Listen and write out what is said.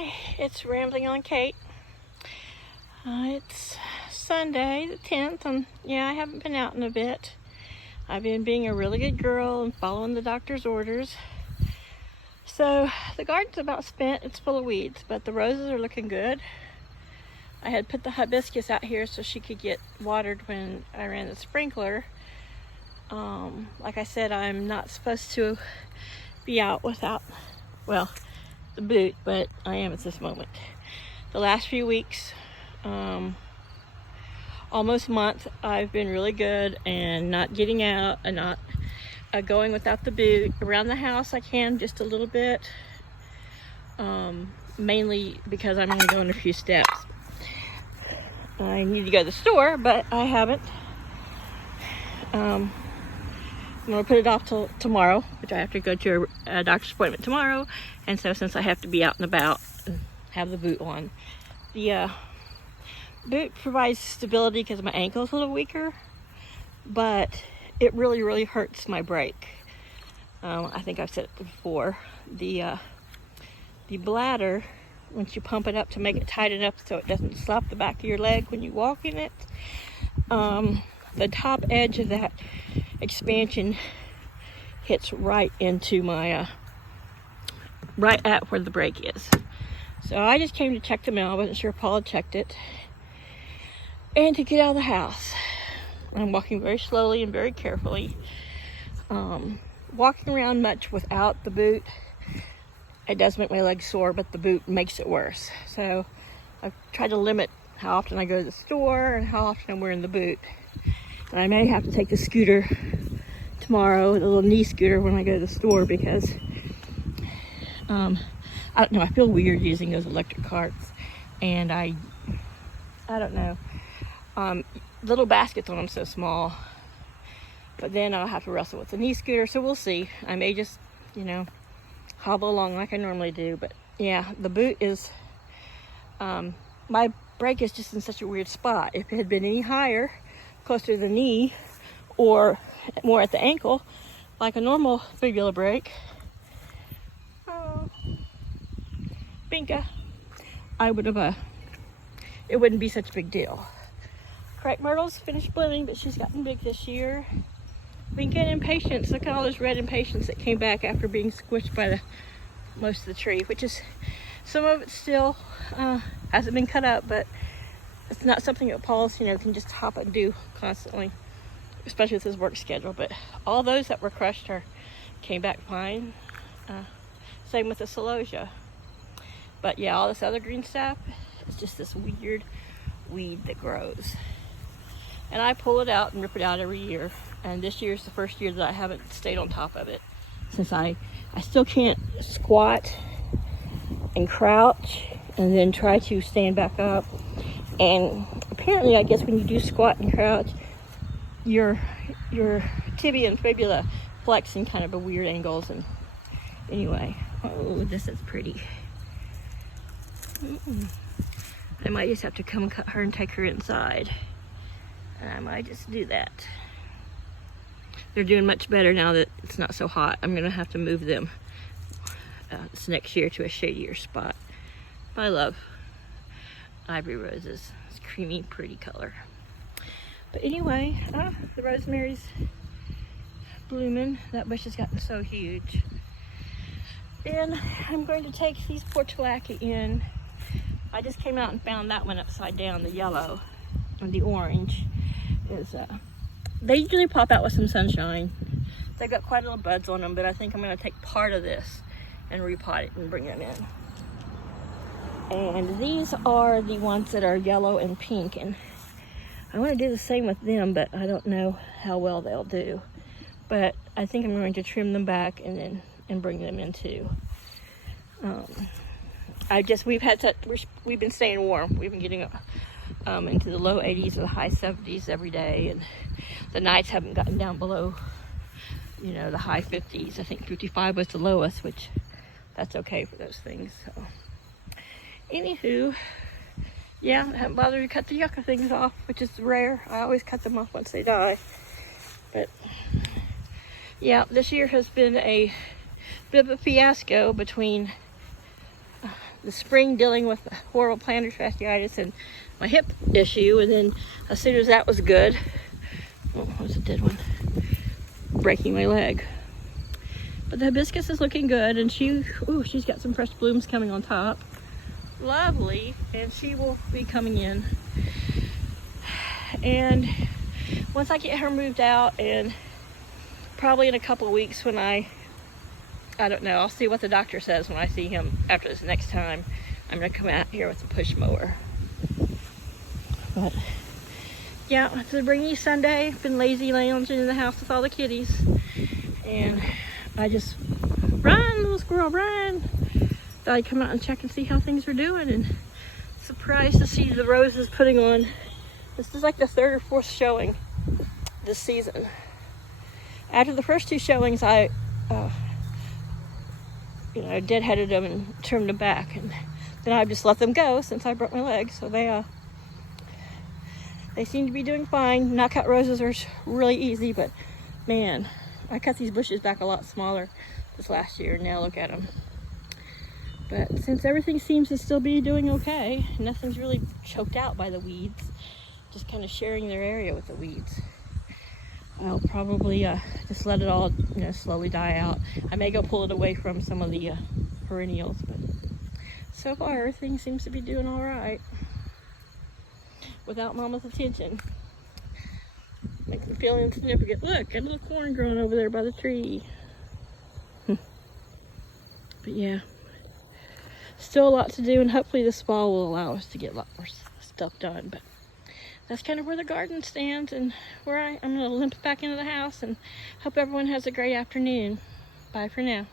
Hi, it's Rambling on Kate. It's Sunday the 10th, and yeah, I haven't been out in a bit. I've been being a really good girl and following the doctor's orders. So the garden's about spent. It's full of weeds, but the roses are looking good. I had put the hibiscus out here so she could get watered when I ran the sprinkler. Like I said, I'm not supposed to be out without, well, the boot, but I am at this moment. The last few weeks, almost a month, I've been really good and not getting out and not going without the boot. Around the house I can just a little bit, mainly because I'm only going a few steps. I need to go to the store, but I haven't. I'm going to put it off till tomorrow, which I have to go to a doctor's appointment tomorrow. And so since I have to be out and about and have the boot on, the boot provides stability because my ankle's a little weaker, but it really hurts my brake. I think I've said it before. The bladder, once you pump it up to make it tight enough so it doesn't slap the back of your leg when you walk in it, the top edge of that expansion hits right into my right at where the brake is. So I just came to check them out. I wasn't sure Paul had checked it, and to get out of the house. I'm walking very slowly and very carefully. Walking around much without the boot, it does make my legs sore, but the boot makes it worse. So I've tried to limit how often I go to the store and how often I'm wearing the boot. And I may have to take the scooter tomorrow, the little knee scooter, when I go to the store, because I don't know, I feel weird using those electric carts, and I don't know, little baskets on them so small, but then I'll have to wrestle with the knee scooter, so we'll see. I may just, hobble along like I normally do, but yeah, the boot is, my brake is just in such a weird spot. If it had been any higher, closer to the knee, or more at the ankle, like a normal fibula brake, Binka, I would have, it wouldn't be such a big deal. Crepe Myrtle's finished blooming, but she's gotten big this year. Binka and Impatiens, look at all those red Impatiens that came back after being squished by most of the tree, which is, some of it still hasn't been cut up, but it's not something that Paul's, can just hop and do constantly, especially with his work schedule. But all those that were crushed came back fine. Same with the celosia. But yeah, all this other green stuff, it's just this weird weed that grows. And I pull it out and rip it out every year. And this year's the first year that I haven't stayed on top of it, since I still can't squat and crouch and then try to stand back up. And apparently, I guess when you do squat and crouch, your tibia and fibula flex in kind of a weird angles. And anyway, oh, this is pretty. I might just have to come and cut her and take her inside. I might just do that. They're doing much better now that it's not so hot. I'm gonna have to move them this next year to a shadier spot. I love ivory roses. It's creamy, pretty color. But anyway, the rosemary's blooming. That bush has gotten so huge. Then I'm going to take these portulaca in. I just came out and found that one upside down, the yellow and the orange. They usually pop out with some sunshine. They've got quite a little buds on them, but I think I'm going to take part of this and repot it and bring them in. And these are the ones that are yellow and pink, and I want to do the same with them, but I don't know how well they'll do. But I think I'm going to trim them back and bring them in too. We've been staying warm. We've been getting into the low 80s or the high 70s every day, and the nights haven't gotten down below, the high 50s. I think 55 was the lowest, which that's okay for those things. So, anywho, yeah, I haven't bothered to cut the yucca things off, which is rare. I always cut them off once they die. But yeah, this year has been a bit of a fiasco between the spring dealing with the horrible plantar fasciitis and my hip issue, and then as soon as that was good, oh, that was a dead one, breaking my leg. But the hibiscus is looking good, and she's got some fresh blooms coming on top. Lovely, and she will be coming in. And once I get her moved out, and probably in a couple of weeks when I don't know, I'll see what the doctor says when I see him after this next time. I'm gonna come out here with a push mower. But yeah, it's a rainy Sunday. Been lazy lounging in the house with all the kitties, and I just run, little squirrel, run. Thought I'd come out and check and see how things are doing, and surprised to see the roses putting on. This is like the third or fourth showing this season. After the first two showings, I deadheaded them and trimmed them back, and then I just let them go since I broke my leg. So they seem to be doing fine. Knockout roses are really easy, but man, I cut these bushes back a lot smaller this last year, and now look at them. But since everything seems to still be doing okay, nothing's really choked out by the weeds, just kind of sharing their area with the weeds, I'll probably just let it all slowly die out. I may go pull it away from some of the perennials, but so far everything seems to be doing all right without Mama's attention. Makes me feel insignificant. Look, a little corn growing over there by the tree. But yeah, still a lot to do, and hopefully this fall will allow us to get a lot more stuff done. But that's kind of where the garden stands, and where I'm going to limp back into the house, and hope everyone has a great afternoon. Bye for now.